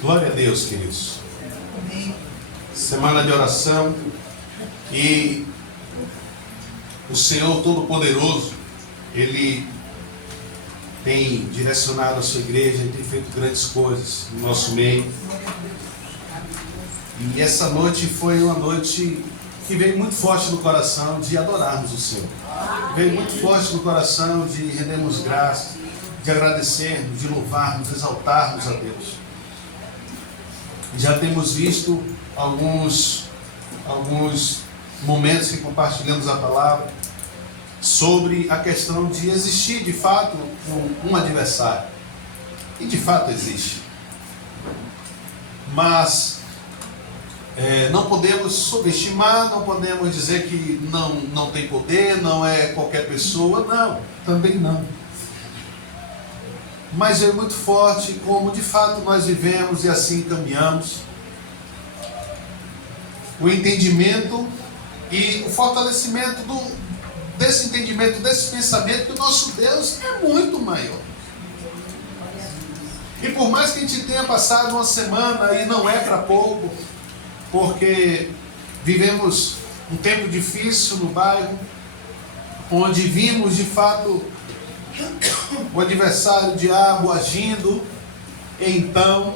Glória a Deus, queridos. Semana de oração e o Senhor Todo-Poderoso, Ele tem direcionado a sua igreja e tem feito grandes coisas no nosso meio. E essa noite foi uma noite que veio muito forte no coração de adorarmos o Senhor. Veio muito forte no coração de rendermos graças, de agradecermos, de louvarmos, exaltarmos a Deus. Já temos visto alguns momentos que compartilhamos a palavra sobre a questão de existir de fato um adversário. E de fato existe. Mas não podemos subestimar, não podemos dizer que não tem poder, não é qualquer pessoa. Não, também não. Mas é muito forte como de fato nós vivemos e assim caminhamos. O entendimento e o fortalecimento desse entendimento, desse pensamento que o nosso Deus é muito maior. E por mais que a gente tenha passado uma semana, e não é para pouco, porque vivemos um tempo difícil no bairro, onde vimos de fato o adversário, o diabo, agindo. Então,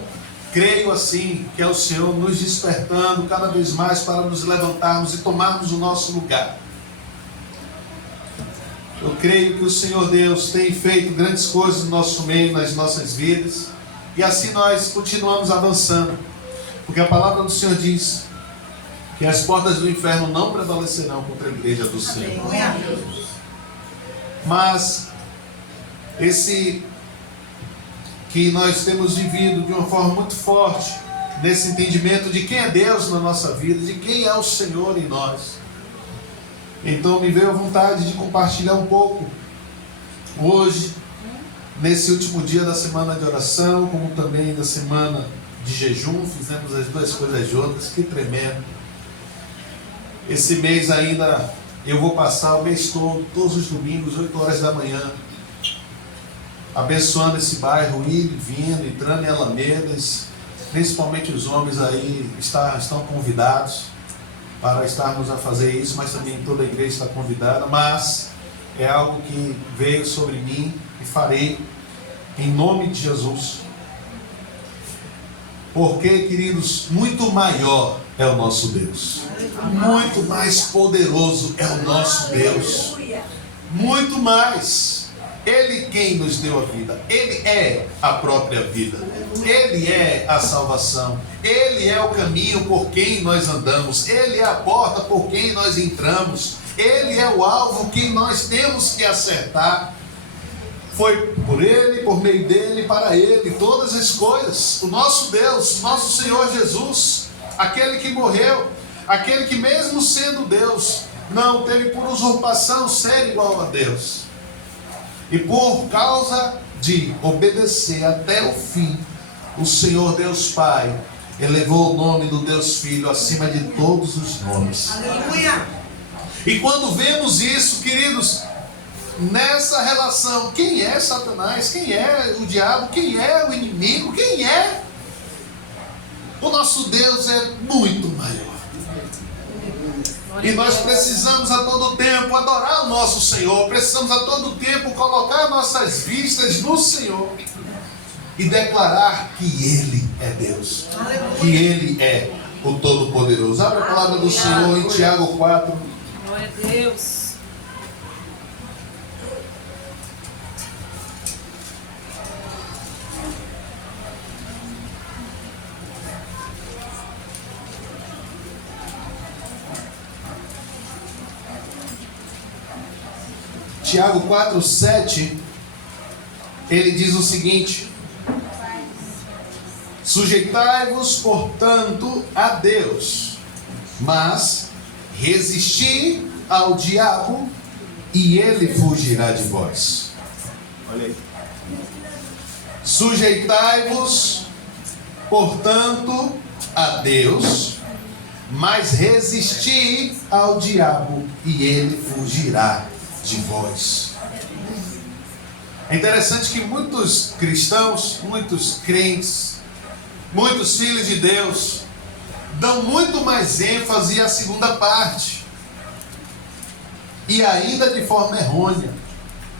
creio assim que é o Senhor nos despertando cada vez mais para nos levantarmos e tomarmos o nosso lugar. Eu creio que o Senhor Deus tem feito grandes coisas no nosso meio, nas nossas vidas, e assim nós continuamos avançando, porque a palavra do Senhor diz que as portas do inferno não prevalecerão contra a igreja do Senhor. Mas esse que nós temos vivido de uma forma muito forte, nesse entendimento de quem é Deus na nossa vida, de quem é o Senhor em nós. Então me veio a vontade de compartilhar um pouco hoje, nesse último dia da semana de oração, como também da semana de jejum. Fizemos as duas coisas juntas, que tremendo. Esse mês ainda eu vou passar o mês todo, todos os domingos, 8 horas da manhã, abençoando esse bairro, indo, vindo, entrando em alamedas. Principalmente os homens aí estão convidados para estarmos a fazer isso, mas também toda a igreja está convidada. Mas é algo que veio sobre mim e farei em nome de Jesus. Porque, queridos, muito maior é o nosso Deus, muito mais poderoso é o nosso Deus, muito mais. Ele quem nos deu a vida, Ele é a própria vida, Ele é a salvação, Ele é o caminho por quem nós andamos, Ele é a porta por quem nós entramos, Ele é o alvo que nós temos que acertar. Foi por Ele, por meio dEle, para Ele, todas as coisas. O nosso Deus, nosso Senhor Jesus, aquele que morreu, aquele que mesmo sendo Deus, não teve por usurpação ser igual a Deus. E por causa de obedecer até o fim, o Senhor Deus Pai elevou o nome do Deus Filho acima de todos os nomes. Aleluia! E quando vemos isso, queridos, nessa relação, quem é Satanás? Quem é o diabo? Quem é o inimigo? Quem é? O nosso Deus é muito maior. E nós precisamos a todo tempo adorar o nosso Senhor. Precisamos a todo tempo colocar nossas vistas no Senhor e declarar que Ele é Deus, que Ele é o Todo-Poderoso. Abre a palavra do Senhor em Tiago 4. Glória a Deus. Tiago 4:7, ele diz o seguinte: sujeitai-vos, portanto, a Deus, mas resisti ao diabo e ele fugirá de vós. Olha aí. Sujeitai-vos, portanto, a Deus, mas resisti ao diabo e ele fugirá de vós. É interessante que muitos cristãos, muitos crentes, Muitos filhos de Deus dão muito mais ênfase à segunda parte, e ainda de forma errônea.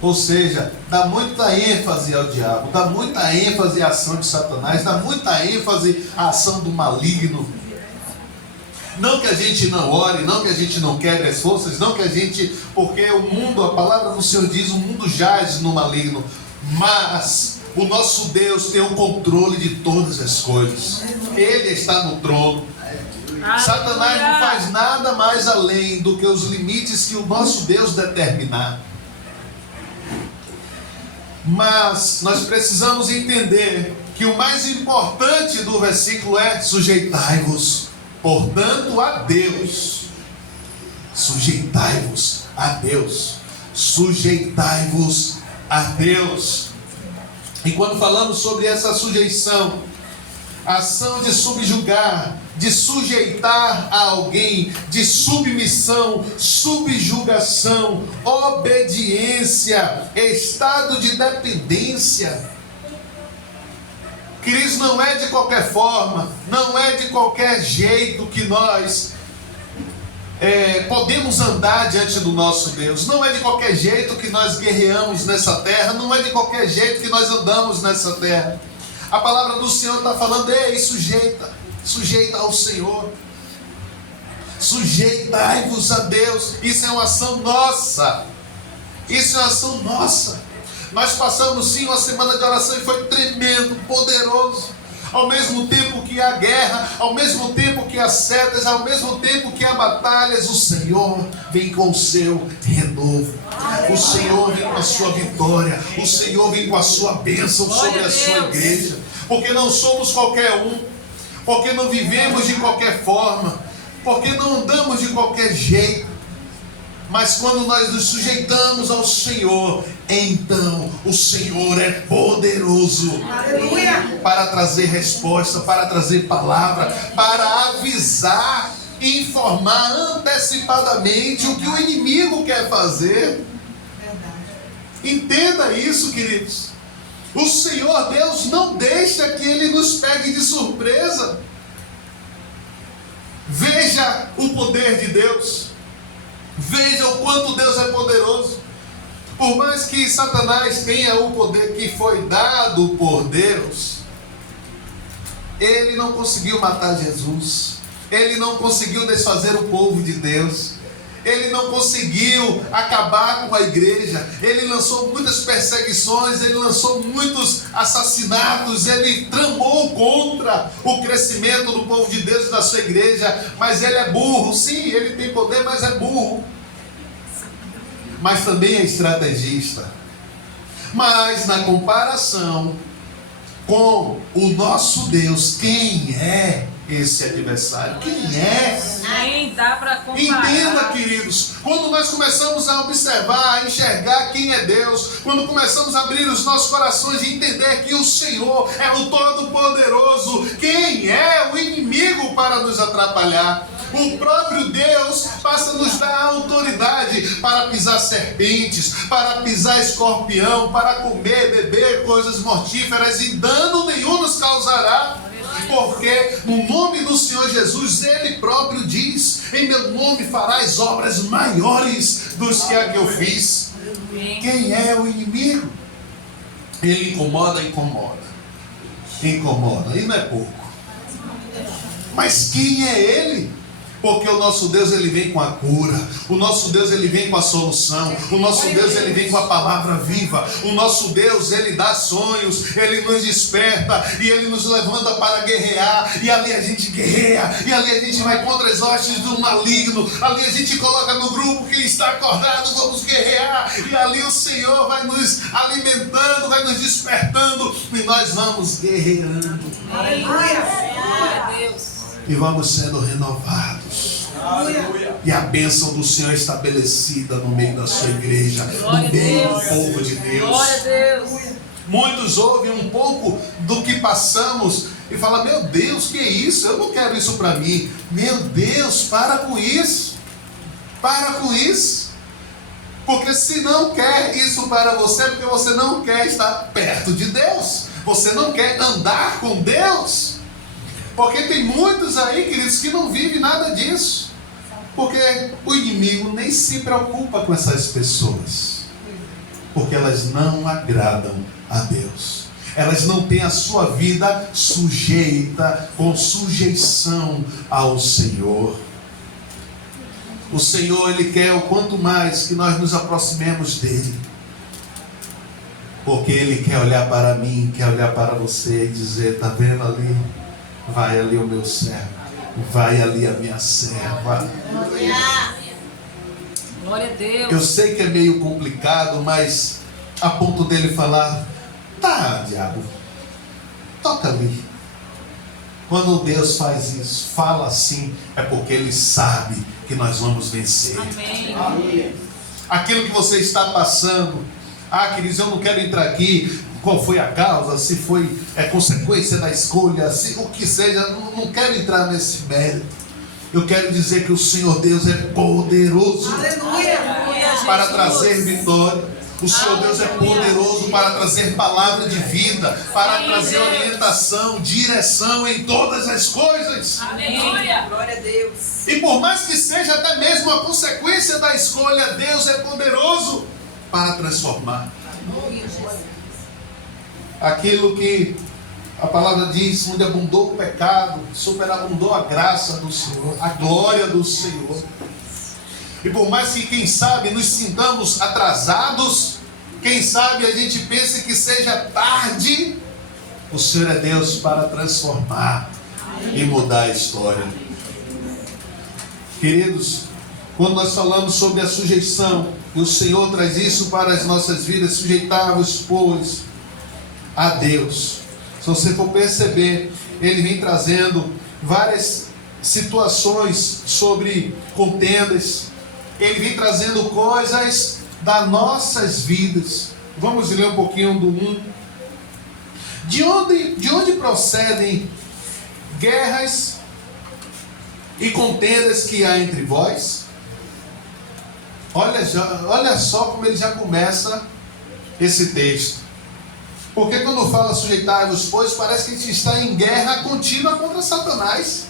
Ou seja, dá muita ênfase ao diabo, dá muita ênfase à ação de Satanás, dá muita ênfase à ação do maligno. Não que a gente não ore, não que a gente não quebre as forças, não que a gente, porque o mundo, a palavra do Senhor diz, o mundo jaz no maligno, mas o nosso Deus tem o controle de todas as coisas. Ele está no trono. Satanás não faz nada mais além do que os limites que o nosso Deus determinar. Mas nós precisamos entender que o mais importante do versículo é: sujeitai-vos, portanto, a Deus. Sujeitai-vos a Deus. Sujeitai-vos a Deus. E quando falamos sobre essa sujeição, a ação de subjugar, de sujeitar a alguém, de submissão, subjugação, obediência, estado de dependência. Queridos, não é de qualquer forma, não é de qualquer jeito que nós podemos andar diante do nosso Deus. Não é de qualquer jeito que nós guerreamos nessa terra, não é de qualquer jeito que nós andamos nessa terra. A palavra do Senhor está falando: ei, sujeita ao Senhor, sujeitai-vos a Deus. Isso é uma ação nossa, isso é uma ação nossa. Nós passamos sim uma semana de oração e foi tremendo, poderoso. Ao mesmo tempo que há guerra, ao mesmo tempo que há setas, ao mesmo tempo que há batalhas, o Senhor vem com o seu renovo. O Senhor vem com a sua vitória. O Senhor vem com a sua bênção sobre a sua igreja. Porque não somos qualquer um, porque não vivemos de qualquer forma, porque não andamos de qualquer jeito. Mas quando nós nos sujeitamos ao Senhor, então o Senhor é poderoso. Aleluia. Para trazer resposta, para trazer palavra, para avisar, informar antecipadamente o que o inimigo quer fazer. Entenda isso, queridos. O Senhor Deus não deixa que Ele nos pegue de surpresa. Veja o poder de Deus. Veja o quanto Deus é poderoso. Por mais que Satanás tenha o poder que foi dado por Deus, ele não conseguiu matar Jesus. Ele não conseguiu desfazer o povo de Deus. Ele não conseguiu acabar com a igreja. Ele lançou muitas perseguições, ele lançou muitos assassinatos, ele tramou contra o crescimento do povo de Deus e da sua igreja. Mas ele é burro, sim, ele tem poder, mas é burro. Mas também é estrategista. Mas na comparação com o nosso Deus, quem é esse adversário? Quem é? Nem dá para comparar. Entenda, queridos, quando nós começamos a observar, a enxergar quem é Deus, quando começamos a abrir os nossos corações e entender que o Senhor é o Todo-Poderoso, quem é o inimigo para nos atrapalhar? O próprio Deus passa a nos dar autoridade para pisar serpentes, para pisar escorpião, para comer, beber coisas mortíferas, e dano nenhum nos causará. Porque no nome do Senhor Jesus, Ele próprio diz: em meu nome farás obras maiores dos que a que eu fiz. Quem é o inimigo? Ele incomoda, e não é pouco. Mas quem é ele? Porque o nosso Deus, ele vem com a cura. O nosso Deus, ele vem com a solução. O nosso Deus, ele vem com a palavra viva. O nosso Deus, ele dá sonhos. Ele nos desperta e ele nos levanta para guerrear. E ali a gente guerreia. E ali a gente vai contra as hostes do maligno. Ali a gente coloca no grupo que está acordado, vamos guerrear. E ali o Senhor vai nos alimentando, vai nos despertando. E nós vamos guerreando. Aleluia. Glória a Deus. E vamos sendo renovados. Aleluia. E a bênção do Senhor é estabelecida no meio da sua igreja, no meio do povo de Deus. Glória a Deus. Muitos ouvem um pouco do que passamos e falam: meu Deus, que é isso? Eu não quero isso para mim. Meu Deus, para com isso. Para com isso. Porque se não quer isso para você, porque você não quer estar perto de Deus. Você não quer andar com Deus. Porque tem muitos aí, queridos, que não vivem nada disso. Porque o inimigo nem se preocupa com essas pessoas. Porque elas não agradam a Deus. Elas não têm a sua vida sujeita, com sujeição ao Senhor. O Senhor, Ele quer o quanto mais que nós nos aproximemos dEle. Porque Ele quer olhar para mim, quer olhar para você e dizer: está vendo ali? Vai ali o meu servo, vai ali a minha serva. Glória a Deus. Eu sei que é meio complicado, mas a ponto dele falar: tá, diabo, toca ali. Quando Deus faz isso, fala assim, é porque Ele sabe que nós vamos vencer. Amém. Aquilo que você está passando, queridos, eu não quero entrar aqui, qual foi a causa, se foi consequência da escolha, se o que seja, não quero entrar nesse mérito. Eu quero dizer que o Senhor Deus é poderoso para trazer vitória. O Senhor Deus é poderoso para trazer palavra de vida, para trazer orientação, direção em todas as coisas. Aleluia. Glória a Deus. E por mais que seja até mesmo a consequência da escolha, Deus é poderoso para transformar. Aquilo que a palavra diz, onde abundou o pecado, superabundou a graça do Senhor, a glória do Senhor. E por mais que, quem sabe, nos sintamos atrasados, quem sabe a gente pense que seja tarde, o Senhor é Deus para transformar e mudar a história. Queridos, quando nós falamos sobre a sujeição, e o Senhor traz isso para as nossas vidas: sujeitar-vos, pois, a Deus. Se você for perceber, Ele vem trazendo várias situações sobre contendas. Ele vem trazendo coisas das nossas vidas. Vamos ler um pouquinho do 1. De onde procedem guerras e contendas que há entre vós? Olha só como ele já começa esse texto. Porque quando fala sujeitai-vos, pois, parece que a gente está em guerra contínua contra Satanás.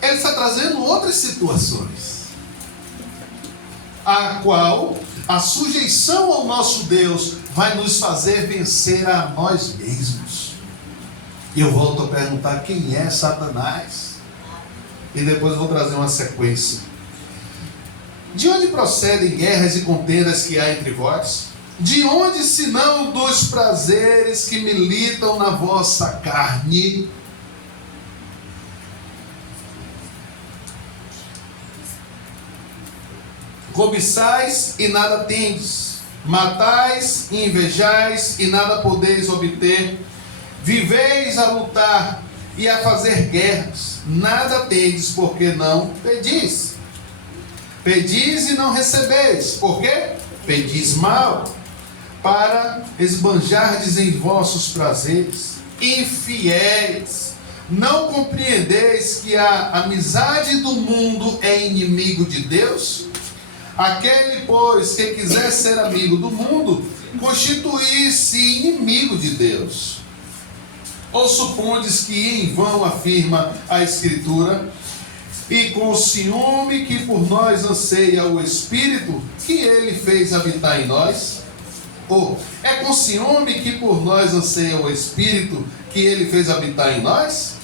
Ele está trazendo outras situações, a qual a sujeição ao nosso Deus vai nos fazer vencer a nós mesmos. E eu volto a perguntar: quem é Satanás? E depois eu vou trazer uma sequência. De onde procedem guerras e contendas que há entre vós? De onde, senão dos prazeres que militam na vossa carne? Cobiçais e nada tendes, matais e invejais e nada podeis obter, viveis a lutar e a fazer guerras, nada tendes, porque não pedis. Pedis e não recebeis, por quê? Pedis mal, para esbanjardes em vossos prazeres. Infiéis, não compreendeis que a amizade do mundo é inimigo de Deus? Aquele, pois, que quiser ser amigo do mundo, constituir-se inimigo de Deus. Ou supondes que em vão afirma a Escritura: e com o ciúme que por nós anseia o Espírito, que Ele fez habitar em nós? Ou é com ciúme que por nós anseia o Espírito, que Ele fez habitar em nós?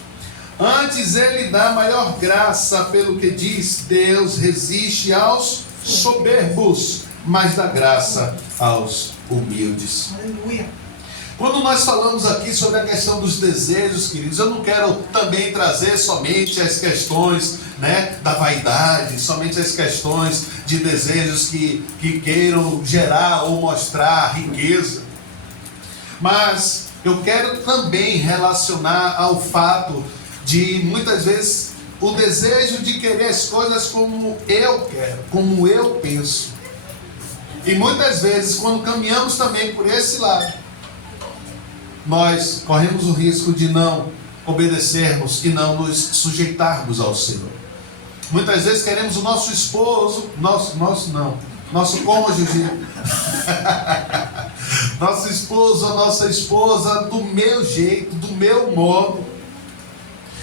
Antes Ele dá maior graça, pelo que diz: Deus resiste aos soberbos, mas dá graça aos humildes. Aleluia. Quando nós falamos aqui sobre a questão dos desejos, queridos, eu não quero também trazer somente as questões, da vaidade, somente as questões de desejos que queiram gerar ou mostrar riqueza. Mas eu quero também relacionar ao fato de, muitas vezes, o desejo de querer as coisas como eu quero, como eu penso. E muitas vezes, quando caminhamos também por esse lado, nós corremos o risco de não obedecermos e não nos sujeitarmos ao Senhor. Muitas vezes queremos o nosso esposo, nosso cônjuge, nosso esposo, a nossa esposa do meu jeito, do meu modo.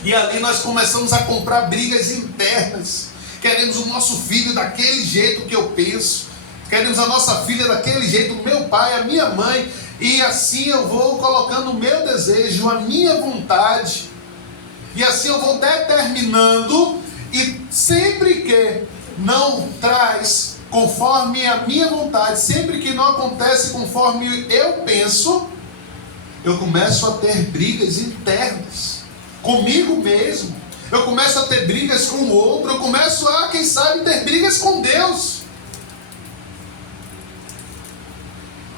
E ali nós começamos a comprar brigas internas. Queremos o nosso filho daquele jeito que eu penso. Queremos a nossa filha daquele jeito, o meu pai, a minha mãe. E assim eu vou colocando o meu desejo, a minha vontade. E assim eu vou determinando. E sempre que não traz conforme a minha vontade, sempre que não acontece conforme eu penso, eu começo a ter brigas internas comigo mesmo. Eu começo a ter brigas com o outro. Eu começo a, quem sabe, ter brigas com Deus.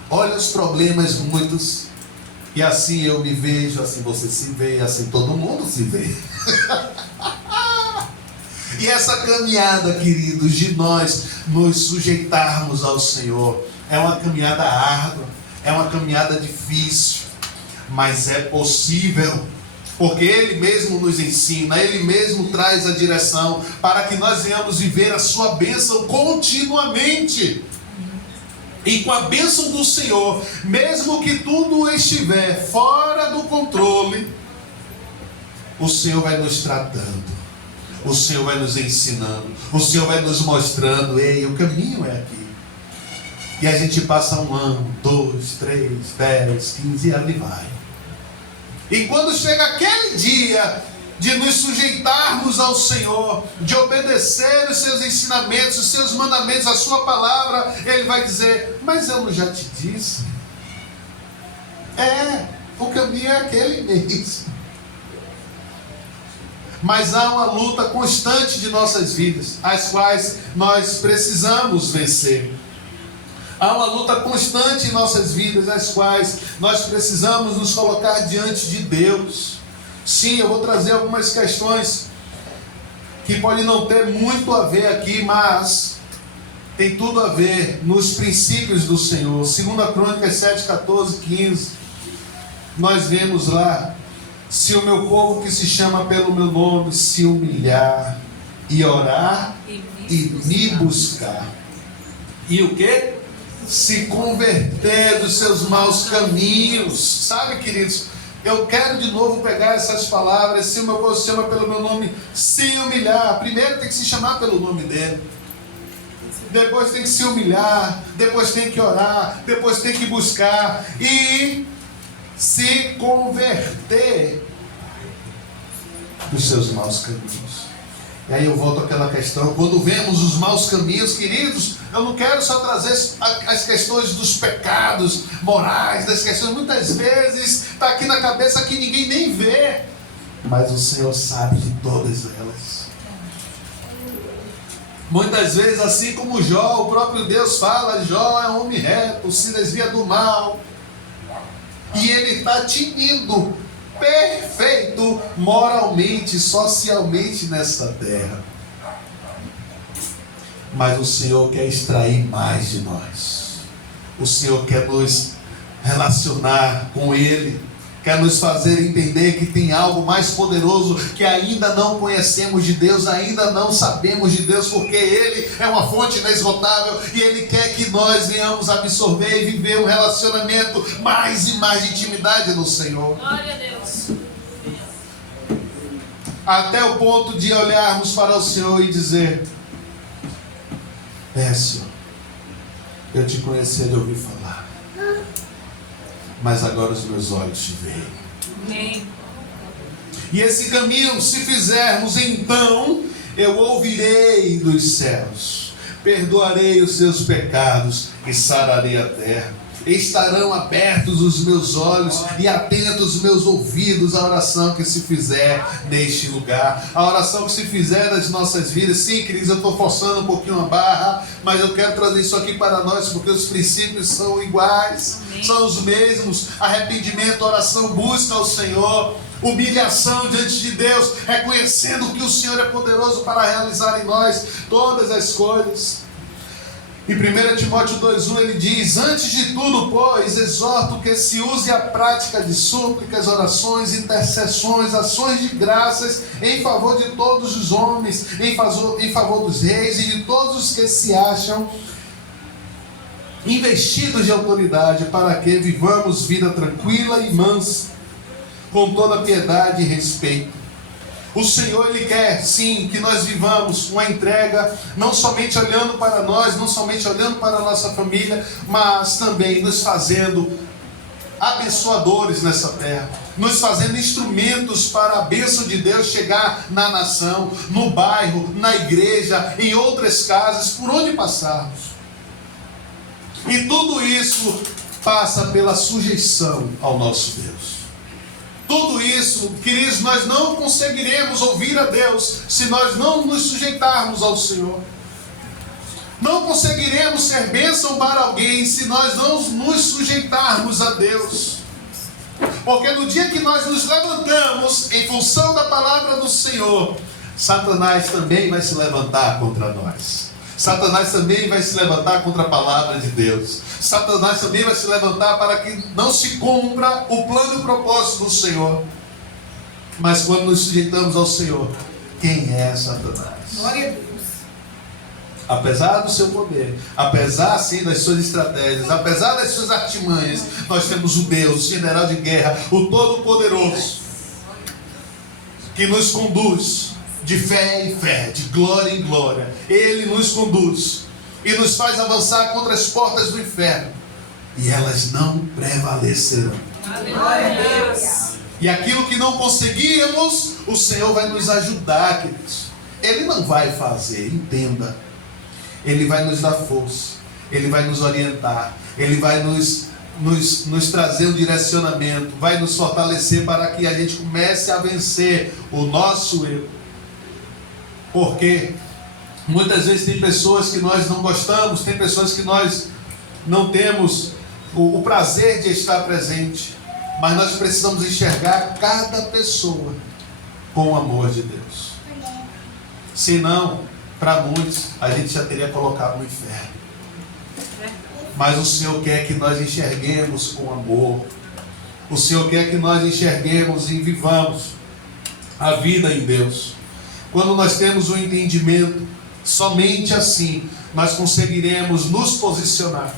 Olha os problemas muitos. E assim eu me vejo, assim você se vê, assim todo mundo se vê. E essa caminhada, queridos, de nós nos sujeitarmos ao Senhor, é uma caminhada árdua, é uma caminhada difícil, mas é possível, porque Ele mesmo nos ensina, Ele mesmo traz a direção, para que nós venhamos viver a sua bênção continuamente. E com a bênção do Senhor, mesmo que tudo estiver fora do controle, o Senhor vai nos tratando. O Senhor vai nos ensinando. O Senhor vai nos mostrando. Ei, o caminho é aqui. E a gente passa 1 ano, 2, 3, 10, 15 e ali vai. E quando chega aquele dia de nos sujeitarmos ao Senhor, de obedecer os seus ensinamentos, os seus mandamentos, a sua palavra, Ele vai dizer: mas eu não já te disse? O caminho é aquele mesmo. Mas há uma luta constante de nossas vidas, as quais nós precisamos vencer. Há uma luta constante em nossas vidas, as quais nós precisamos nos colocar diante de Deus. Sim, eu vou trazer algumas questões que podem não ter muito a ver aqui, mas tem tudo a ver nos princípios do Senhor. 2 Crônicas 7, 14, 15. Nós vemos lá: se o meu povo que se chama pelo meu nome se humilhar e orar e me buscar. E o quê? Se converter dos seus maus caminhos. Sabe, queridos, eu quero de novo pegar essas palavras. Se o meu povo se chama pelo meu nome, se humilhar. Primeiro tem que se chamar pelo nome dele. Depois tem que se humilhar. Depois tem que orar. Depois tem que buscar. E se converter dos seus maus caminhos. E aí eu volto àquela questão: quando vemos os maus caminhos, queridos, eu não quero só trazer as questões dos pecados morais, das questões, muitas vezes está aqui na cabeça que ninguém nem vê, mas o Senhor sabe de todas elas. Muitas vezes, assim como Jó, o próprio Deus fala: Jó é um homem reto, se desvia do mal. E ele está tinindo perfeito moralmente, socialmente nessa terra. Mas o Senhor quer extrair mais de nós. O Senhor quer nos relacionar com Ele. Quer nos fazer entender que tem algo mais poderoso que ainda não conhecemos de Deus, ainda não sabemos de Deus, porque Ele é uma fonte inesgotável e Ele quer que nós venhamos absorver e viver um relacionamento mais e mais de intimidade no Senhor. Glória a Deus. Até o ponto de olharmos para o Senhor e dizer: Senhor, eu te conhecia de ouvir falar, mas agora os meus olhos te veem. Amém. E esse caminho, se fizermos, então eu ouvirei dos céus, perdoarei os seus pecados e sararei a terra. Estarão abertos os meus olhos e atentos os meus ouvidos à oração que se fizer neste lugar, a oração que se fizer nas nossas vidas. Sim, queridos, eu estou forçando um pouquinho a barra, mas eu quero trazer isso aqui para nós, porque os princípios são iguais. Amém. São os mesmos: arrependimento, oração, busca ao Senhor, humilhação diante de Deus, reconhecendo que o Senhor é poderoso para realizar em nós todas as coisas. Em 1 Timóteo 2,1 ele diz: antes de tudo, pois, exorto que se use a prática de súplicas, orações, intercessões, ações de graças em favor de todos os homens, em favor dos reis e de todos os que se acham investidos de autoridade, para que vivamos vida tranquila e mansa, com toda piedade e respeito. O Senhor, Ele quer sim que nós vivamos uma entrega, não somente olhando para nós, não somente olhando para a nossa família, mas também nos fazendo abençoadores nessa terra, nos fazendo instrumentos para a bênção de Deus chegar na nação, no bairro, na igreja, em outras casas, por onde passarmos. E tudo isso passa pela sujeição ao nosso Deus. Tudo isso, queridos, nós não conseguiremos ouvir a Deus se nós não nos sujeitarmos ao Senhor. Não conseguiremos ser bênção para alguém se nós não nos sujeitarmos a Deus. Porque no dia que nós nos levantamos em função da palavra do Senhor, Satanás também vai se levantar contra nós. Satanás também vai se levantar contra a palavra de Deus. Satanás também vai se levantar para que não se cumpra o plano e o propósito do Senhor. Mas quando nos sujeitamos ao Senhor, quem é Satanás? Glória a Deus. Apesar do seu poder, apesar sim das suas estratégias, apesar das suas artimanhas, nós temos o Deus, general de guerra, o Todo-Poderoso, que nos conduz de fé em fé, de glória em glória. Ele nos conduz e nos faz avançar contra as portas do inferno, e elas não prevalecerão. Glória a Deus. E aquilo que não conseguíamos, o Senhor vai nos ajudar, queridos. Ele não vai fazer, entenda. Ele vai nos dar força, Ele vai nos orientar, Ele vai nos trazer um direcionamento, vai nos fortalecer para que a gente comece a vencer o nosso eu. Porque muitas vezes tem pessoas que nós não gostamos, tem pessoas que nós não temos o prazer de estar presente, mas nós precisamos enxergar cada pessoa com o amor de Deus. Senão, para muitos, a gente já teria colocado no inferno. Mas o Senhor quer que nós enxerguemos com amor. O Senhor quer que nós enxerguemos e vivamos a vida em Deus. Quando nós temos um entendimento, somente assim nós conseguiremos nos posicionar.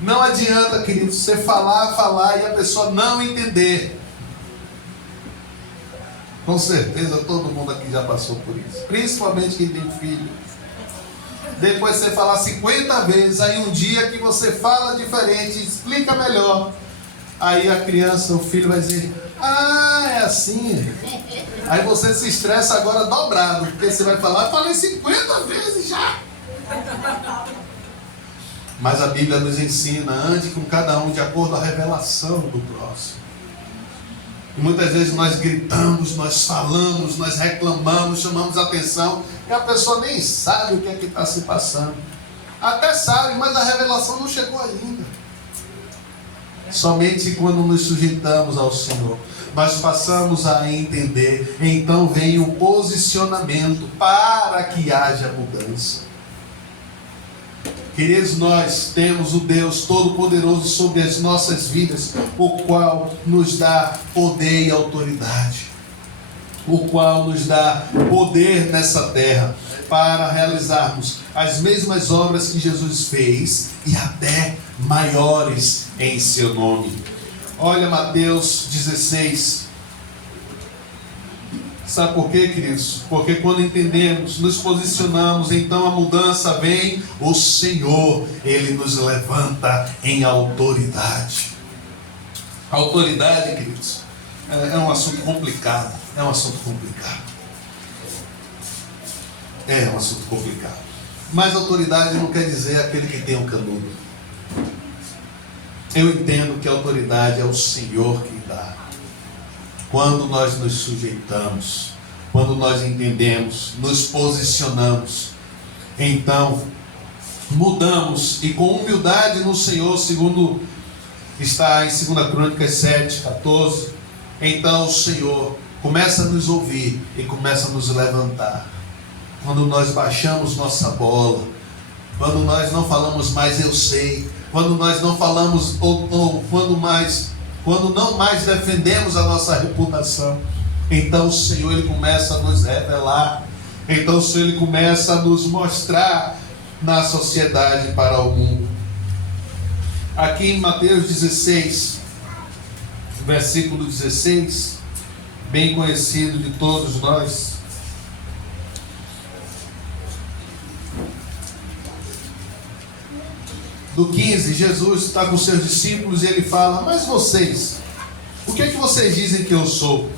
Não adianta, querido, você falar e a pessoa não entender. Com certeza todo mundo aqui já passou por isso, principalmente quem tem filho. Depois você falar 50 vezes, aí um dia que você fala diferente, explica melhor, aí a criança, o filho vai dizer: ah, é assim. Aí você se estressa agora dobrado, porque você vai falar: eu falei 50 vezes já. Mas a Bíblia nos ensina: ande com cada um de acordo com a revelação do próximo. E muitas vezes nós gritamos, nós falamos, nós reclamamos, chamamos atenção, e a pessoa nem sabe o que é que está se passando. Até sabe, mas a revelação não chegou ainda. Somente quando nos sujeitamos ao Senhor, nós passamos a entender. Então vem o posicionamento para que haja mudança. Queridos, nós temos o Deus Todo-Poderoso sobre as nossas vidas, o qual nos dá poder e autoridade, o qual nos dá poder nessa terra para realizarmos as mesmas obras que Jesus fez e até maiores em seu nome. Olha Mateus 16. Sabe por quê, queridos? Porque quando entendemos, nos posicionamos, então a mudança vem, o Senhor, Ele nos levanta em autoridade. A autoridade, queridos, é um assunto complicado. É um assunto complicado. É um assunto complicado. Mas autoridade não quer dizer aquele que tem um canudo. Eu entendo que a autoridade é o Senhor que dá. Quando nós nos sujeitamos, quando nós entendemos, nos posicionamos, então mudamos, e com humildade no Senhor, segundo está em 2 Crônicas 7, 14, então o Senhor começa a nos ouvir e começa a nos levantar. Quando nós baixamos nossa bola, quando nós não falamos mais eu sei, quando nós não falamos quando não mais defendemos a nossa reputação, então o Senhor Ele começa a nos revelar, então o Senhor Ele começa a nos mostrar na sociedade para o mundo. Aqui em Mateus 16, versículo 16, bem conhecido de todos nós. Do 15, Jesus está com seus discípulos e ele fala: mas vocês, o que é que vocês dizem que eu sou?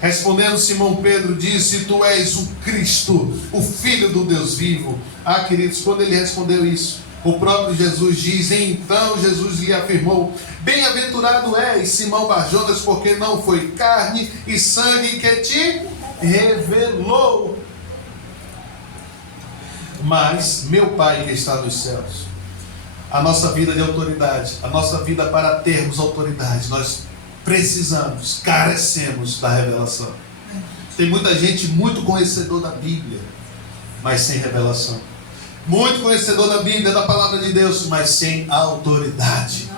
Respondendo Simão Pedro, disse: tu és o Cristo, o Filho do Deus vivo. Ah, queridos, quando ele respondeu isso, o próprio Jesus diz: então Jesus lhe afirmou: bem-aventurado és, Simão Barjonas, porque não foi carne e sangue que te revelou, mas meu Pai que está nos céus. A nossa vida de autoridade, a nossa vida para termos autoridade, nós precisamos, carecemos da revelação. Tem muita gente muito conhecedor da Bíblia, mas sem revelação. Muito conhecedor da Bíblia, da palavra de Deus, mas sem autoridade,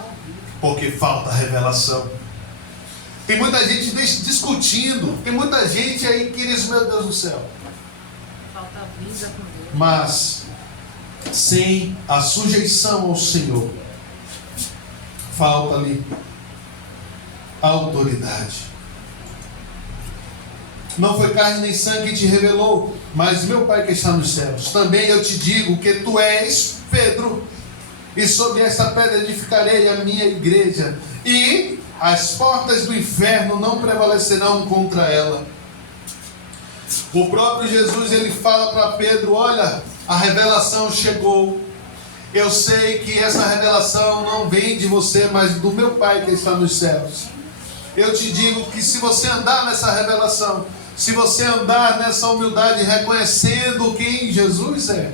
porque falta revelação. Tem muita gente discutindo, tem muita gente aí que diz: meu Deus do céu, Falta vida com Deus. mas sem a sujeição ao Senhor, falta ali autoridade. Não foi carne nem sangue que te revelou, mas meu Pai que está nos céus. Também eu te digo que tu és Pedro, e sobre esta pedra edificarei a minha igreja, e as portas do inferno não prevalecerão contra ela. O próprio Jesus, ele fala para Pedro: olha, a revelação chegou. Eu sei que essa revelação não vem de você, mas do meu Pai que está nos céus. Eu te digo que se você andar nessa revelação, se você andar nessa humildade, reconhecendo quem Jesus é,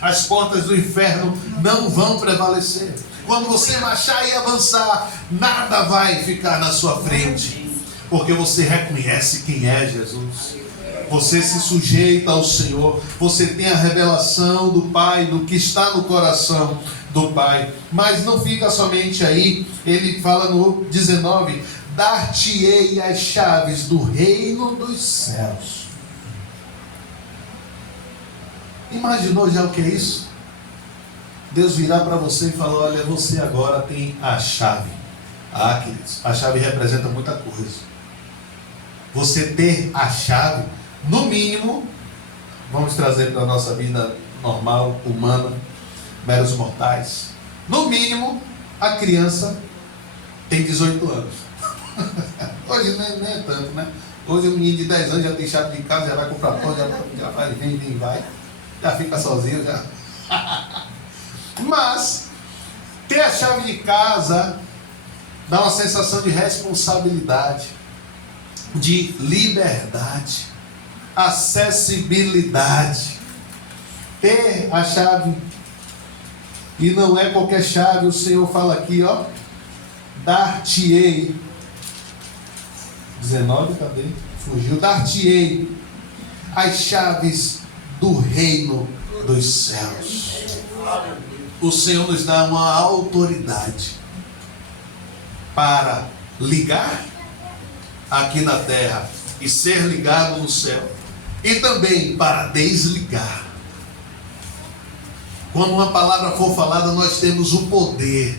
as portas do inferno não vão prevalecer. Quando você marchar e avançar, nada vai ficar na sua frente, porque você reconhece quem é Jesus. Você se sujeita ao Senhor, você tem a revelação do Pai, do que está no coração do Pai. Mas não fica somente aí, ele fala no 19: dar-te-ei as chaves do reino dos céus. Imaginou já o que é isso? Deus virá para você e falar: olha, você agora tem a chave. Ah, queridos, a chave representa muita coisa. Você ter a chave, no mínimo, vamos trazer para a nossa vida normal, humana, meros mortais. No mínimo, a criança tem 18 anos. Hoje nem é tanto, né? Hoje o menino de 10 anos já tem chave de casa, já vai comprar pão, já vai, vem, vai, já fica sozinho, já. Mas ter a chave de casa dá uma sensação de responsabilidade, de liberdade, acessibilidade. Ter a chave, e não é qualquer chave. O Senhor fala aqui, ó: dar-te-ei. 19, cadê? Fugiu. Dar-te-ei as chaves do reino dos céus. O Senhor nos dá uma autoridade para ligar aqui na terra e ser ligado no céu, e também para desligar. Quando uma palavra for falada, nós temos o poder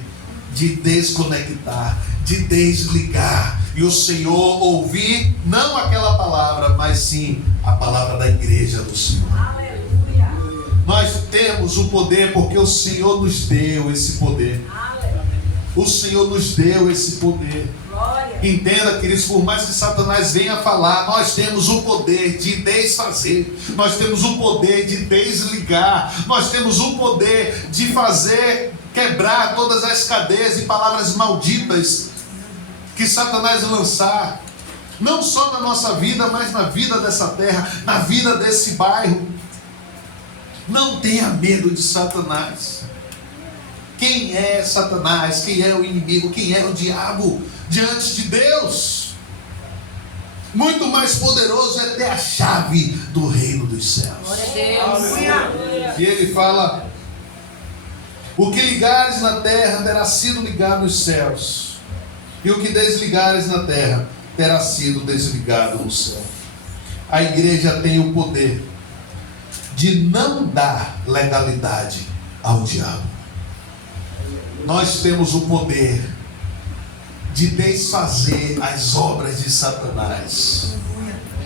de desconectar, de desligar, e o Senhor ouvir não aquela palavra, mas sim a palavra da igreja do Senhor. Aleluia. Nós temos o poder porque o Senhor nos deu esse poder. O Senhor nos deu esse poder. Glória. Entenda, queridos, por mais que Satanás venha falar, nós temos o poder de desfazer, nós temos o poder de desligar, nós temos o poder de fazer quebrar todas as cadeias e palavras malditas que Satanás lançar, não só na nossa vida, mas na vida dessa terra, na vida desse bairro. Não tenha medo de Satanás. Quem é Satanás? Quem é o inimigo? Quem é o diabo diante de Deus? Muito mais poderoso é ter a chave do reino dos céus. Glória a Deus. E ele fala: o que ligares na terra terá sido ligado nos céus, e o que desligares na terra terá sido desligado no céu. A igreja tem o poder de não dar legalidade ao diabo. nós temos o poder de desfazer as obras de Satanás,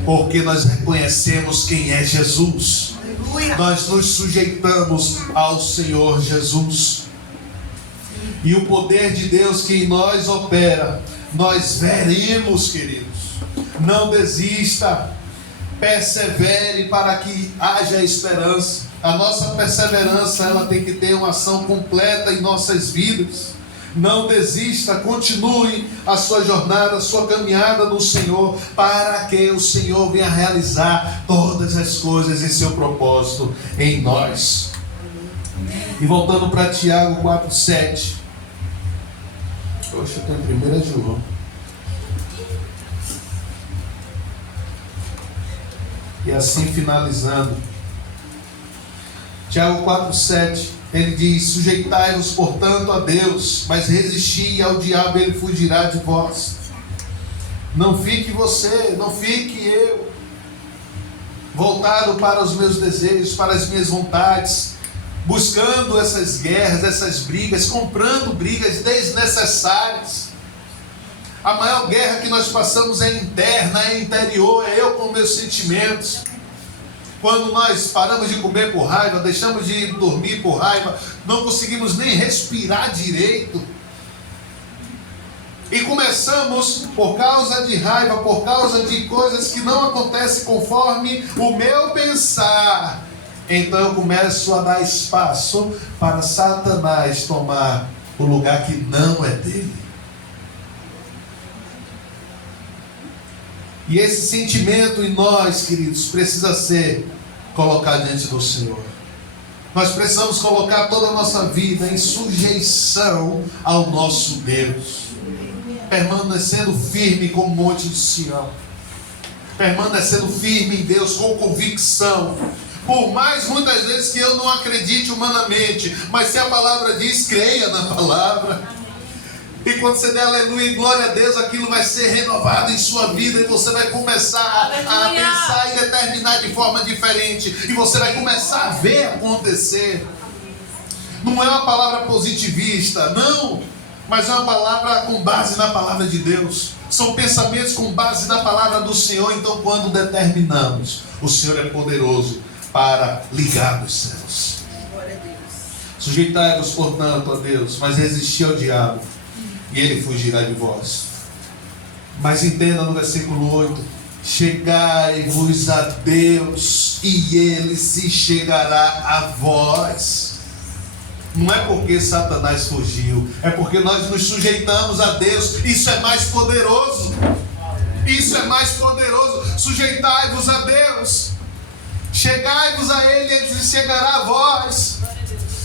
porque nós reconhecemos quem é Jesus. Nós nos sujeitamos ao Senhor Jesus, e o poder de Deus que em nós opera, nós veremos, queridos. Não desista, persevere para que haja esperança. A nossa perseverança, ela tem que ter uma ação completa em nossas vidas. Não desista, continue a sua jornada, a sua caminhada no Senhor, para que o Senhor venha realizar todas as coisas em seu propósito em nós. E voltando para Tiago 4:7. Poxa, eu estou em 1 João. E assim finalizando, Tiago 4:7, ele diz: sujeitai-vos, portanto, a Deus, mas resisti ao diabo, ele fugirá de vós. Não fique você, não fique eu, voltado para os meus desejos, para as minhas vontades, buscando essas guerras, essas brigas, comprando brigas desnecessárias. A maior guerra que nós passamos é interna, é interior, é eu com meus sentimentos. Quando nós paramos de comer por raiva, deixamos de dormir por raiva, não conseguimos nem respirar direito, e começamos, por causa de raiva, por causa de coisas que não acontecem conforme o meu pensar, então eu começo a dar espaço para Satanás tomar o lugar que não é dele. E esse sentimento em nós, queridos, precisa ser colocado diante do Senhor. Nós precisamos colocar toda a nossa vida em sujeição ao nosso Deus, permanecendo firme como o monte de Sião, permanecendo firme em Deus com convicção. Por mais muitas vezes que eu não acredite humanamente, mas se a palavra diz, creia na palavra. E quando você der aleluia e glória a Deus, aquilo vai ser renovado em sua vida, e você vai começar a pensar e determinar de forma diferente, e você vai começar a ver acontecer. Não é uma palavra positivista, não, mas é uma palavra com base na palavra de Deus. São pensamentos com base na palavra do Senhor. Então, quando determinamos, o Senhor é poderoso para ligar nos céus. Sujeitai-vos, portanto, a Deus, mas resisti ao diabo, e ele fugirá de vós. Mas entenda no versículo 8: chegai-vos a Deus, e ele se chegará a vós. Não é porque Satanás fugiu, é porque nós nos sujeitamos a Deus. Isso é mais poderoso. Isso é mais poderoso. Sujeitai-vos a Deus, chegai-vos a ele, ele se chegará a vós.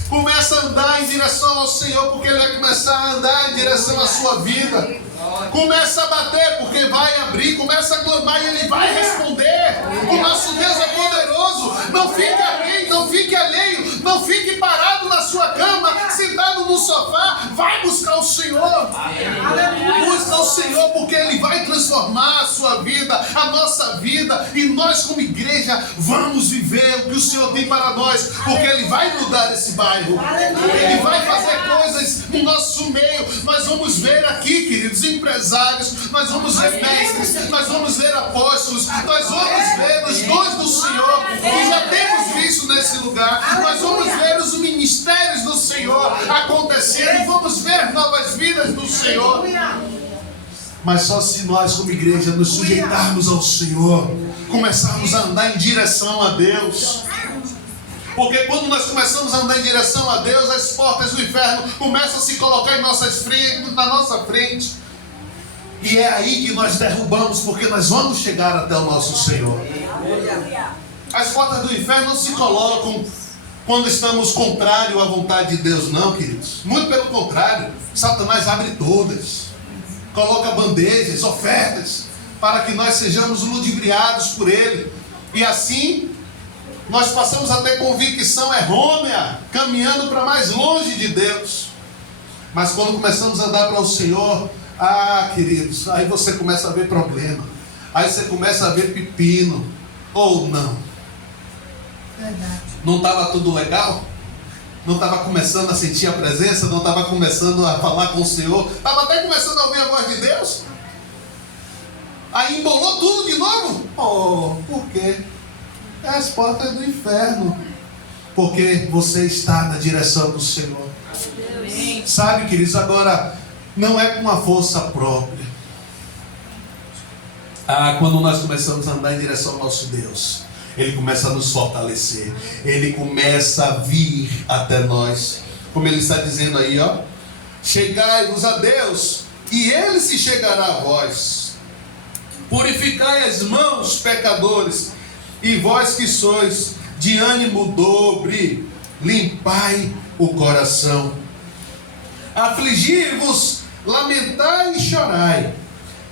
Começa a andar em direção ao Senhor, porque ele vai começar a andar em direção à sua vida. Começa a bater, porque vai abrir. Começa a clamar e ele vai responder. O nosso Deus é poderoso. Não fique alheio, não fique alheio, não fique parado na sua cama, sentado no sofá. Vai buscar o Senhor. Busca o Senhor, porque ele vai transformar a sua vida, a nossa vida, e nós como igreja vamos viver o que o Senhor tem para nós, porque ele vai mudar esse bairro. Ele vai fazer coisas no nosso meio. Nós vamos ver aqui, queridos, empresários, nós vamos ver mestres, nós vamos ver apóstolos, nós vamos ver os dons do Senhor, que já temos visto nesse lugar. Nós vamos ver os ministérios do Senhor acontecendo, e vamos ver novas vidas do Senhor. Mas só se nós como igreja nos sujeitarmos ao Senhor, começarmos a andar em direção a Deus. Porque quando nós começamos a andar em direção a Deus, as portas do inferno começam a se colocar na nossa frente. E é aí que nós derrubamos, porque nós vamos chegar até o nosso Senhor. As portas do inferno não se colocam quando estamos contrário à vontade de Deus, não, queridos. Muito pelo contrário, Satanás abre todas, coloca bandejas, ofertas, para que nós sejamos ludibriados por ele. E assim nós passamos a ter convicção errônea, caminhando para mais longe de Deus. Mas quando começamos a andar para o Senhor, queridos, aí você começa a ver problema, aí você começa a ver pepino. Ou não? Verdade. Não estava tudo legal? não estava começando a sentir a presença, não estava começando a falar com o Senhor, estava até começando a ouvir a voz de Deus. Aí embolou tudo de novo. Oh, por quê? É as portas do inferno. Porque você está na direção do Senhor. Sabe, queridos, agora não é com a força própria. Quando nós começamos a andar em direção ao nosso Deus, Ele começa a nos fortalecer. Ele começa a vir até nós. Como Ele está dizendo aí, ó. Chegai-vos a Deus, e Ele se chegará a vós. Purificai as mãos, pecadores, e vós que sois de ânimo dobre, limpai o coração. Afligi-vos, lamentai e chorai.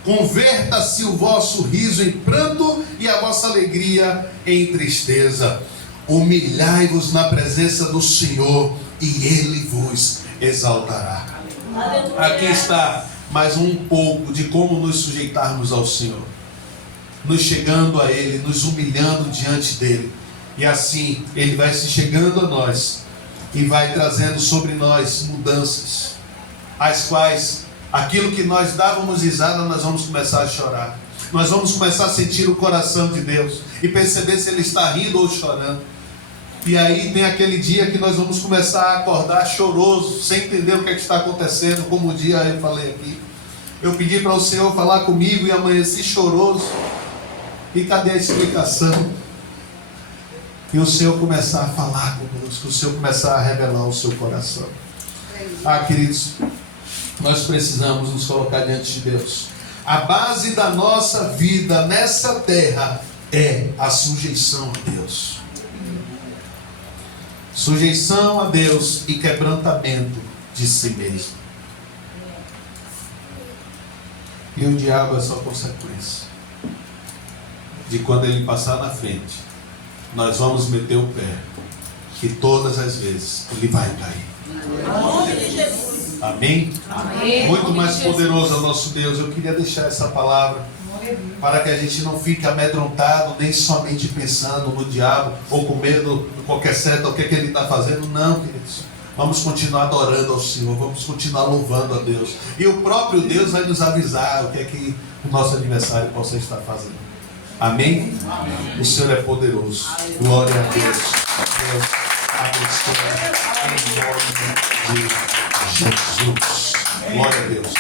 Converta-se o vosso riso em pranto e a vossa alegria em tristeza. Humilhai-vos na presença do Senhor e Ele vos exaltará. Aqui está mais um pouco de como nos sujeitarmos ao Senhor, nos chegando a Ele, nos humilhando diante dEle, e assim Ele vai se chegando a nós e vai trazendo sobre nós mudanças, as quais aquilo que nós dávamos risada, nós vamos começar a chorar, nós vamos começar a sentir o coração de Deus e perceber se Ele está rindo ou chorando. E aí tem aquele dia que nós vamos começar a acordar choroso, sem entender o que é que está acontecendo, como o dia eu falei aqui. Eu pedi para o Senhor falar comigo e amanheci choroso. E cadê a explicação? E o Senhor começar a falar conosco, o Senhor começar a revelar o seu coração. Queridos, nós precisamos nos colocar diante de Deus. A base da nossa vida nessa terra é a sujeição a Deus. Sujeição a Deus e quebrantamento de si mesmo. E o diabo é só consequência de quando ele passar na frente, nós vamos meter o pé, que todas as vezes ele vai cair. Amém? Amém. Muito mais poderoso é o nosso Deus. Eu queria deixar essa palavra para que a gente não fique amedrontado, nem somente pensando no diabo, ou com medo de qualquer seta, o que é que ele está fazendo. Não, queridos. Vamos continuar adorando ao Senhor, vamos continuar louvando a Deus. E o próprio Deus vai nos avisar o que é que o nosso adversário possa estar fazendo. Amém? Amém. O Senhor é poderoso. Glória a Deus. Deus abençoe em nome de Jesus. Glória a Deus.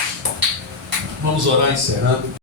Vamos orar encerrando.